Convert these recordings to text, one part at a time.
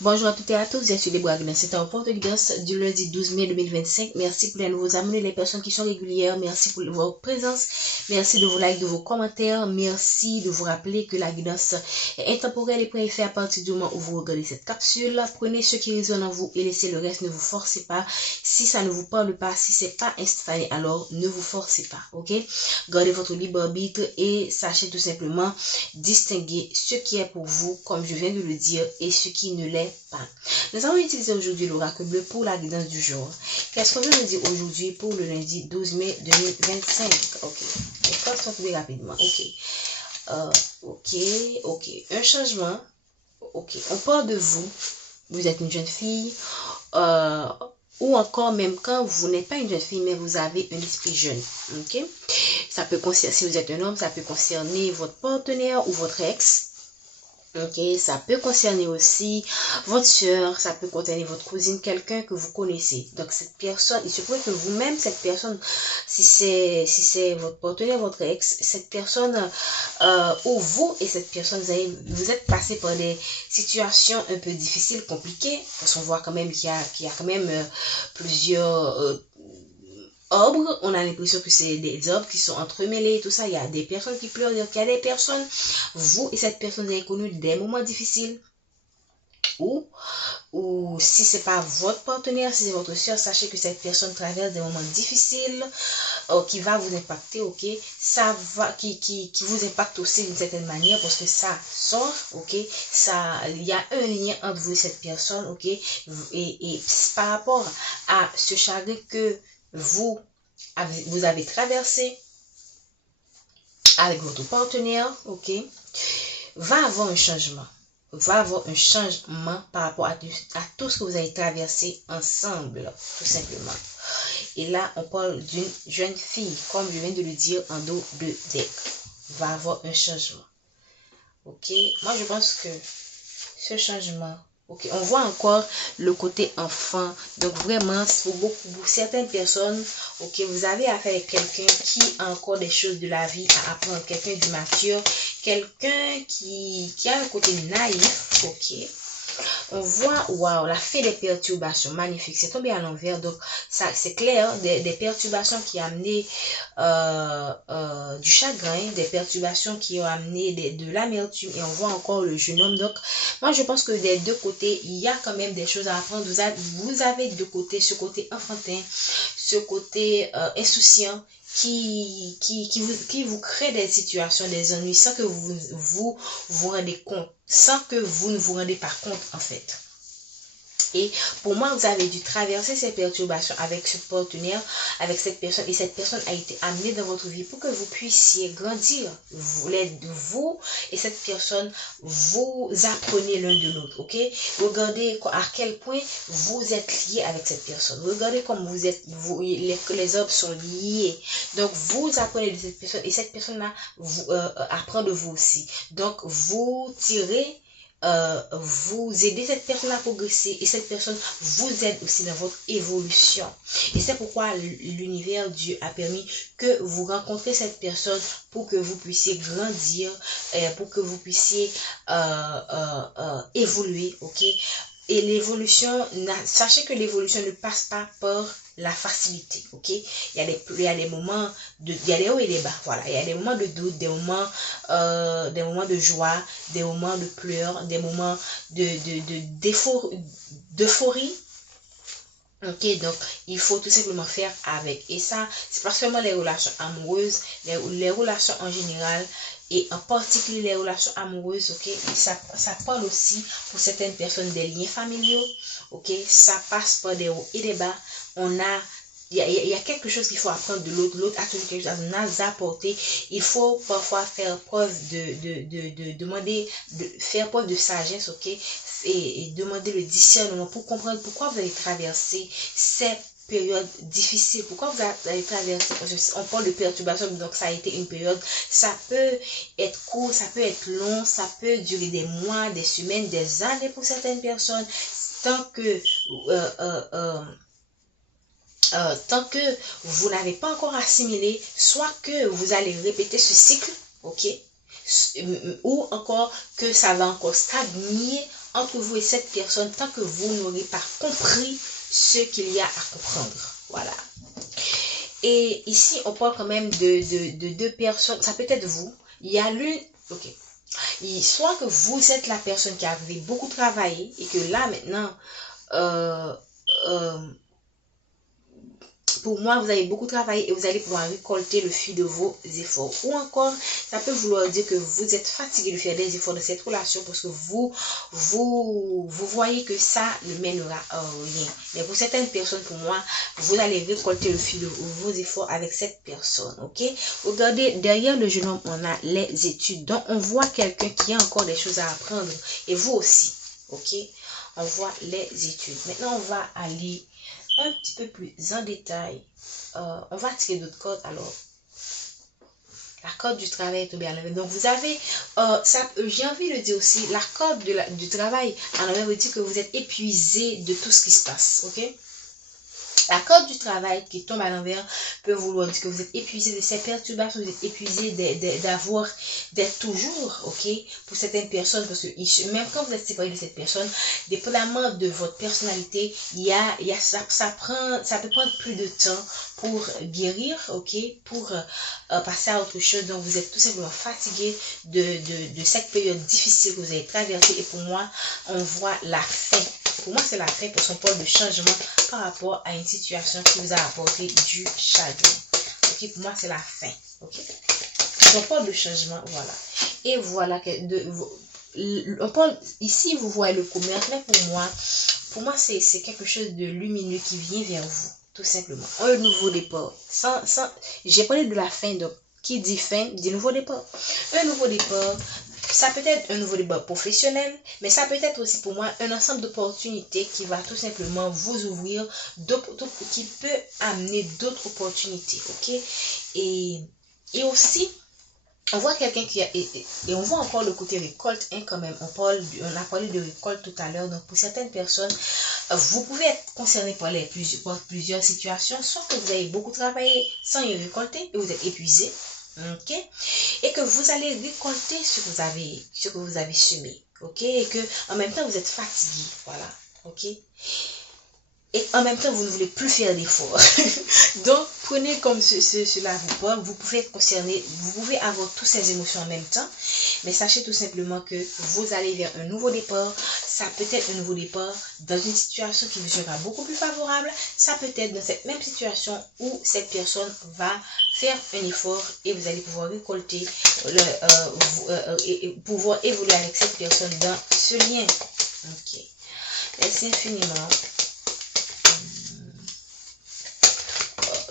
Bonjour à toutes et à tous, je suis Deborah Agnes. C'est un porte guidance du lundi 12 mai 2025. Merci pour les nouveaux abonnés, les personnes qui sont régulières. Merci pour votre présence. Merci de vos likes, de vos commentaires. Merci de vous rappeler que la guidance est intemporelle et préférée à partir du moment où vous regardez cette capsule. Prenez ce qui résonne en vous et laissez le reste. Ne vous forcez pas. Si ça ne vous parle pas, si c'est pas instantané, alors ne vous forcez pas. Ok? Gardez votre libre arbitre et sachez tout simplement distinguer ce qui est pour vous, comme je viens de le dire, et ce qui ne l'est pas. Nous allons utiliser aujourd'hui l'oracle bleu pour la guidance du jour. Qu'est-ce qu'on veut nous dire aujourd'hui pour le lundi 12 mai 2025? Ok. On passe plus rapidement. Ok. Un changement. Ok. On parle de vous. Vous êtes une jeune fille. Ou encore même quand vous n'êtes pas une jeune fille, mais vous avez un esprit jeune. Ok. Ça peut concerner, si vous êtes un homme, ça peut concerner votre partenaire ou votre ex. Ok, ça peut concerner aussi votre soeur, ça peut concerner votre cousine, quelqu'un que vous connaissez. Donc cette personne, il se pourrait que vous-même, cette personne, si c'est votre partenaire, votre ex, cette personne ou vous et cette personne, vous êtes passé par des situations un peu difficiles, compliquées, parce qu'on voit quand même qu'il y a quand même plusieurs arbres, on a l'impression que c'est des arbres qui sont entremêlés et tout ça. Il y a des personnes qui pleurent, il y a des personnes, vous et cette personne, vous avez connu des moments difficiles. Ou si c'est pas votre partenaire, si c'est votre soeur, sachez que cette personne traverse des moments difficiles qui va vous impacter, ok, ça va, qui vous impacte aussi d'une certaine manière parce que ça sort, ok, ça, il y a un lien entre vous et cette personne, ok, et par rapport à ce chagrin que vous avez traversé avec votre partenaire, ok, va avoir un changement. Par rapport à tout ce que vous avez traversé ensemble, tout simplement. Et là, on parle d'une jeune fille, comme je viens de le dire en dos de deck. Va avoir un changement. Ok, moi je pense que ce changement, ok, on voit encore le côté enfant. Donc vraiment, pour certaines personnes, ok, vous avez affaire avec quelqu'un qui a encore des choses de la vie à apprendre, quelqu'un de mature, quelqu'un qui a un côté naïf, ok. On voit, waouh, la fée des perturbations, magnifique, c'est tombé à l'envers, donc ça c'est clair, des perturbations qui ont amené du chagrin, des perturbations qui ont amené de l'amertume, et on voit encore le jeune homme. Donc moi je pense que des deux côtés, il y a quand même des choses à apprendre. Vous avez de deux côtés, ce côté enfantin, ce côté insouciant, qui vous crée des situations, des ennuis sans que vous rendez compte, sans que vous ne vous rendez pas compte en fait. Et pour moi, vous avez dû traverser ces perturbations avec ce partenaire, avec cette personne. Et cette personne a été amenée dans votre vie pour que vous puissiez grandir. Vous et cette personne, vous apprenez l'un de l'autre. Ok? Regardez à quel point vous êtes liés avec cette personne. Regardez comme vous êtes, les arbres sont liés. Donc, vous apprenez de cette personne. Et cette personne-là apprend de vous aussi. Donc, vous tirez... vous aidez cette personne à progresser et cette personne vous aide aussi dans votre évolution. Et c'est pourquoi l'univers, Dieu a permis que vous rencontrez cette personne pour que vous puissiez grandir, pour que vous puissiez évoluer, ok? Et l'évolution, sachez que l'évolution ne passe pas par la facilité, ok? Il y a des moments il y a des hauts et des bas, voilà. Il y a des moments de doute, des moments de joie, des moments de pleurs, des moments d'euphorie. Ok, donc il faut tout simplement faire avec. Et ça, c'est pas seulement les relations amoureuses, les relations en général, et en particulier les relations amoureuses, ok, ça parle aussi pour certaines personnes des liens familiaux, ok, ça passe par des hauts et des bas. Il y a quelque chose qu'il faut apprendre de l'autre. L'autre a toujours quelque chose à nous apporter. Il faut parfois faire preuve faire preuve de sagesse, ok, et demander le discernement pour comprendre pourquoi vous avez traversé ces périodes difficiles, pourquoi vous avez traversé, on parle de perturbation, donc ça a été une période, ça peut être court, ça peut être long, ça peut durer des mois, des semaines, des années pour certaines personnes, tant que vous n'avez pas encore assimilé, soit que vous allez répéter ce cycle, ok, ou encore que ça va encore stagner entre vous et cette personne tant que vous n'aurez pas compris ce qu'il y a à comprendre. Voilà. Et ici, on parle quand même de deux personnes. Ça peut être vous. Il y a l'une... Ok. Soit que vous êtes la personne qui avait beaucoup travaillé et que là, maintenant... pour moi, vous avez beaucoup travaillé et vous allez pouvoir récolter le fruit de vos efforts. Ou encore, ça peut vouloir dire que vous êtes fatigué de faire des efforts dans cette relation parce que vous voyez que ça ne mènera à rien. Mais pour certaines personnes, pour moi, vous allez récolter le fruit de vos efforts avec cette personne. Ok? Regardez, derrière le jeune homme, on a les études. Donc, on voit quelqu'un qui a encore des choses à apprendre. Et vous aussi. Ok? On voit les études. Maintenant, on va aller un petit peu plus en détail. On va tirer d'autres cordes. Alors, la corde du travail est tombée à l'envers. Donc, vous avez, j'ai envie de dire aussi, la corde du travail à l'envers veut dire que vous êtes épuisé de tout ce qui se passe. Ok? La corde du travail qui tombe à l'envers peut vouloir dire que vous êtes épuisé de ces perturbations, vous êtes épuisé d'être toujours, ok, pour certaines personnes, parce que même quand vous êtes séparé de cette personne, dépendamment de votre personnalité, ça peut prendre plus de temps pour guérir, ok, pour passer à autre chose. Donc, vous êtes tout simplement fatigué de cette période difficile que vous avez traversée. Et pour moi, on voit la fin. Pour moi, c'est la fin parce qu'on parle de changement par rapport à une situation qui vous a apporté du chagrin. Ok, pour moi, c'est la fin. Ok, on parle de changement, voilà. Et voilà que on parle ici, vous voyez le commerce, mais pour moi, c'est quelque chose de lumineux qui vient vers vous, tout simplement. Un nouveau départ. J'ai parlé de la fin, donc qui dit fin dit nouveau départ. Un nouveau départ. Ça peut être un nouveau départ professionnel, mais ça peut être aussi pour moi un ensemble d'opportunités qui va tout simplement vous ouvrir, qui peut amener d'autres opportunités, ok? Et aussi, on voit quelqu'un qui a, et on voit encore le côté récolte, hein, quand même. On a parlé de récolte tout à l'heure. Donc, pour certaines personnes, vous pouvez être concerné par plusieurs situations, soit que vous avez beaucoup travaillé sans y récolter et vous êtes épuisé. Ok, et que vous allez récolter ce que vous avez semé, ok, et que en même temps vous êtes fatigué, voilà, ok, et en même temps vous ne voulez plus faire d'efforts. Donc prenez comme cela vous parle. Vous pouvez être concerné, vous pouvez avoir toutes ces émotions en même temps, mais sachez tout simplement que vous allez vers un nouveau départ. Ça peut être un nouveau départ dans une situation qui vous sera beaucoup plus favorable. Ça peut être dans cette même situation où cette personne va faire un effort et vous allez pouvoir récolter, et pouvoir évoluer avec cette personne dans ce lien. Ok, merci infiniment.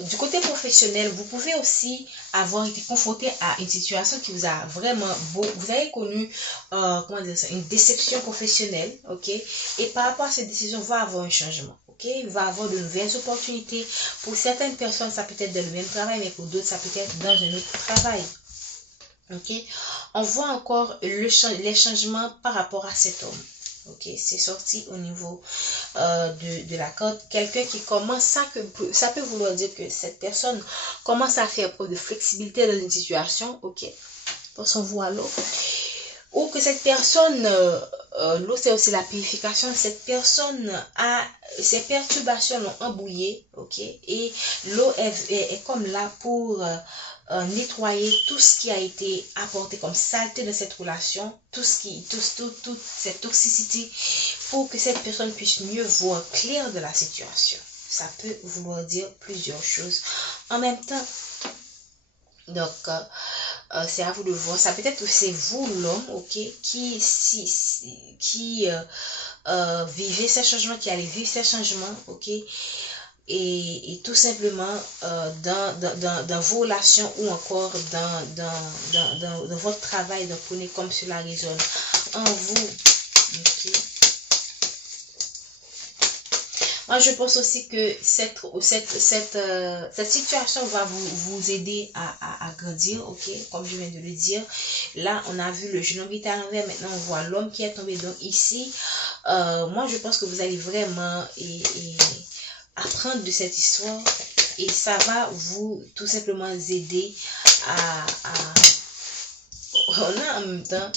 Du côté professionnel, vous pouvez aussi avoir été confronté à une situation qui vous a vraiment vous avez connu comment dire ça, une déception professionnelle, ok, et par rapport à cette décision va avoir un changement, ok, il va avoir de nouvelles opportunités. Pour certaines personnes ça peut être dans le même travail, mais pour d'autres ça peut être dans un autre travail, ok. On voit encore les changements par rapport à cet homme. Ok, c'est sorti au niveau de la corde. Quelqu'un qui commence, ça peut vouloir dire que cette personne commence à faire preuve de flexibilité dans une situation, ok, pour son voie l'eau. Ou que cette personne, l'eau c'est aussi la purification, cette personne a, ses perturbations l'ont embouillé, ok, et l'eau est comme là pour nettoyer tout ce qui a été apporté comme saleté dans cette relation, toute cette toxicité, pour que cette personne puisse mieux voir clair de la situation. Ça peut vouloir dire plusieurs choses en même temps. Donc, c'est à vous de voir. Ça peut être que c'est vous, l'homme, ok, qui vivez ces changements, qui allez vivre ces changements, ok, et tout simplement dans vos relations ou encore dans votre travail. Donc, prenez comme cela résonne en vous, ok. Moi, je pense aussi que cette situation va vous aider à grandir, ok, comme je viens de le dire. Là, on a vu le jeune homme qui est à l'envers, maintenant on voit l'homme qui est tombé. Donc ici, moi, je pense que vous allez vraiment apprendre de cette histoire et ça va vous tout simplement aider on a en même temps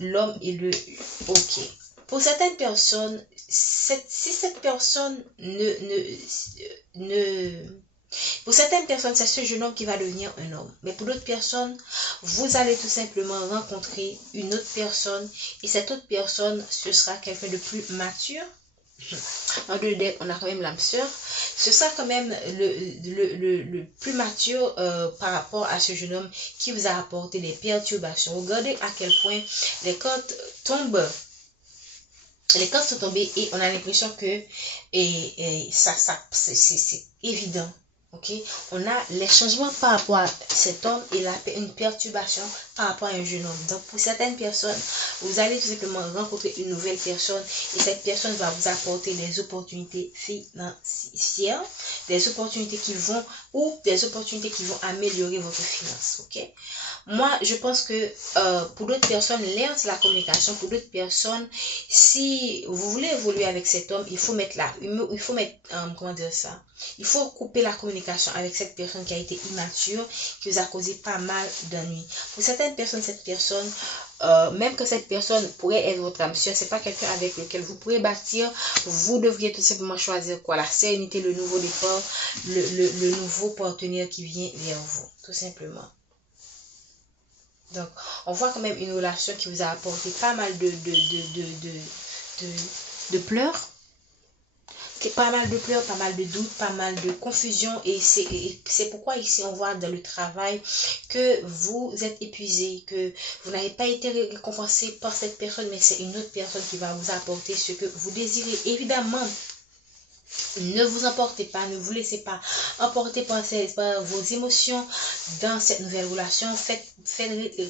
l'homme et le ok. pour certaines personnes, si cette personne pour certaines personnes, c'est ce jeune homme qui va devenir un homme. Mais pour d'autres personnes, vous allez tout simplement rencontrer une autre personne. Et cette autre personne, ce sera quelqu'un de plus mature. En deux dettes, on a quand même l'âme sœur. Ce sera quand même le plus mature par rapport à ce jeune homme qui vous a apporté des perturbations. Regardez à quel point les cartes tombent. Les cartes sont tombées et on a l'impression que c'est évident. Ok, on a les changements par rapport à cet homme et une perturbation par rapport à un jeune homme. Donc pour certaines personnes, vous allez tout simplement rencontrer une nouvelle personne et cette personne va vous apporter des opportunités financières, des opportunités qui vont améliorer votre finance. Ok, moi je pense que pour d'autres personnes, l'air c'est la communication. Pour d'autres personnes, si vous voulez évoluer avec cet homme, il faut mettre comment dire ça, il faut couper la communication avec cette personne qui a été immature, qui vous a causé pas mal d'ennuis. Pour certaines personnes, cette personne, même que cette personne pourrait être votre âme sœur, c'est pas quelqu'un avec lequel vous pourrez bâtir. Vous devriez tout simplement choisir quoi? La sérénité, le nouveau départ, le nouveau partenaire qui vient vers vous, tout simplement. Donc, on voit quand même une relation qui vous a apporté pas mal de pleurs. Pas mal de pleurs, pas mal de doutes, pas mal de confusion. Et c'est pourquoi ici on voit dans le travail que vous êtes épuisé, que vous n'avez pas été récompensé par cette personne, mais c'est une autre personne qui va vous apporter ce que vous désirez. Évidemment, ne vous emportez pas, ne vous laissez pas emporter par vos émotions dans cette nouvelle relation.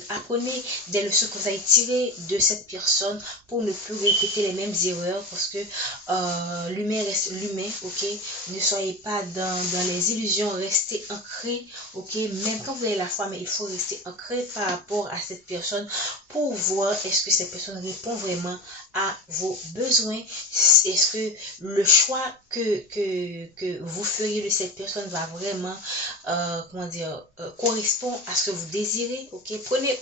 Apprenez des leçons que vous avez tirées de cette personne pour ne plus répéter les mêmes erreurs, parce que l'humain reste l'humain, ok? Ne soyez pas dans les illusions, restez ancrés, ok? Même quand vous avez la foi, mais il faut rester ancré par rapport à cette personne pour voir est-ce que cette personne répond vraiment à vos besoins. Est-ce que le choix que vous feriez de cette personne va vraiment correspond à ce que vous désirez? Ok, prenez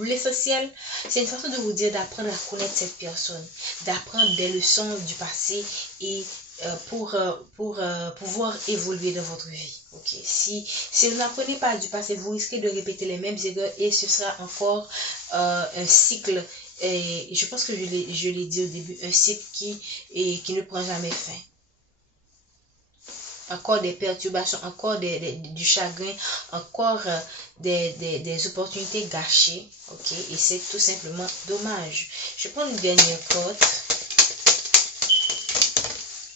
l'essentiel. C'est une façon de vous dire d'apprendre à connaître cette personne, d'apprendre des leçons du passé et pour pouvoir évoluer dans votre vie. Ok, si vous n'apprenez pas du passé, vous risquez de répéter les mêmes erreurs et ce sera encore un cycle. Et je pense que je l'ai dit au début, un cycle qui ne prend jamais fin. Encore des perturbations, encore du chagrin, encore des opportunités gâchées. Ok, et c'est tout simplement dommage. Je prends une dernière carte.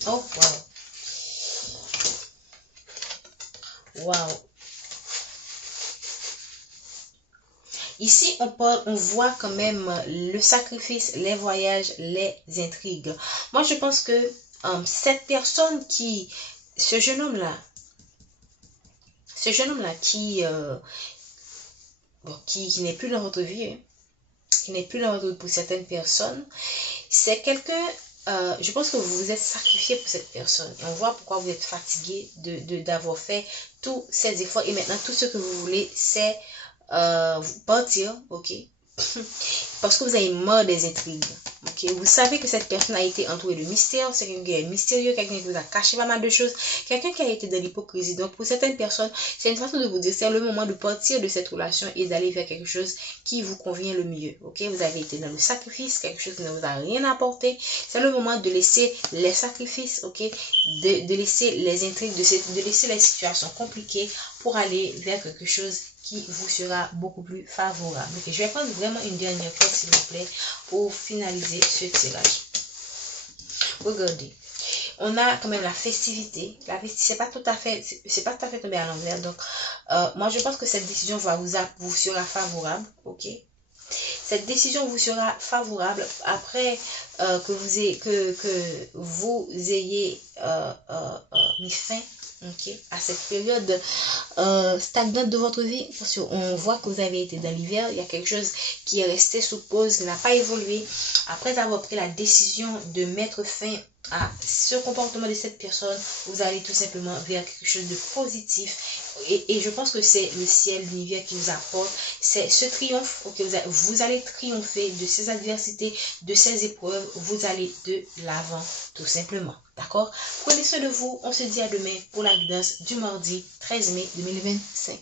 Oh, wow. Wow. Ici, on voit quand même le sacrifice, les voyages, les intrigues. Moi, je pense que cette personne ce jeune homme-là qui n'est plus dans votre vie, hein, qui n'est plus dans votre vie pour certaines personnes, c'est quelqu'un, je pense que vous vous êtes sacrifié pour cette personne. Et on voit pourquoi vous êtes fatigué d'avoir fait tous ces efforts. Et maintenant, tout ce que vous voulez, c'est partir, ok? Parce que vous avez marre des intrigues. Ok, vous savez que cette personne a été entourée de mystères, c'est quelqu'un qui est mystérieux, quelqu'un qui vous a caché pas mal de choses, quelqu'un qui a été dans l'hypocrisie. Donc pour certaines personnes, c'est une façon de vous dire c'est le moment de partir de cette relation et d'aller vers quelque chose qui vous convient le mieux. Ok, vous avez été dans le sacrifice, quelque chose qui ne vous a rien apporté. C'est le moment de laisser les sacrifices, ok, de laisser les intrigues, de laisser les situations compliquées pour aller vers quelque chose qui vous sera beaucoup plus favorable. Okay, je vais prendre vraiment une dernière carte, s'il vous plaît, pour finaliser ce tirage. Regardez, on a quand même la festivité. La festivité, c'est pas tout à fait tombé à l'envers. Donc, moi, je pense que cette décision vous sera favorable, ok? Cette décision vous sera favorable après que vous ayez mis fin, okay, à cette période stagnante de votre vie, parce qu'on voit que vous avez été dans l'hiver, il y a quelque chose qui est resté sous pause, qui n'a pas évolué. Après avoir pris la décision de mettre fin à ce comportement de cette personne, vous allez tout simplement vers quelque chose de positif. Et je pense que c'est le ciel, l'univers qui vous apporte. C'est ce triomphe, ok, vous allez triompher de ces adversités, de ces épreuves. Vous allez de l'avant, tout simplement. D'accord? Prenez soin de vous. On se dit à demain pour la guidance du mardi 13 mai 2025.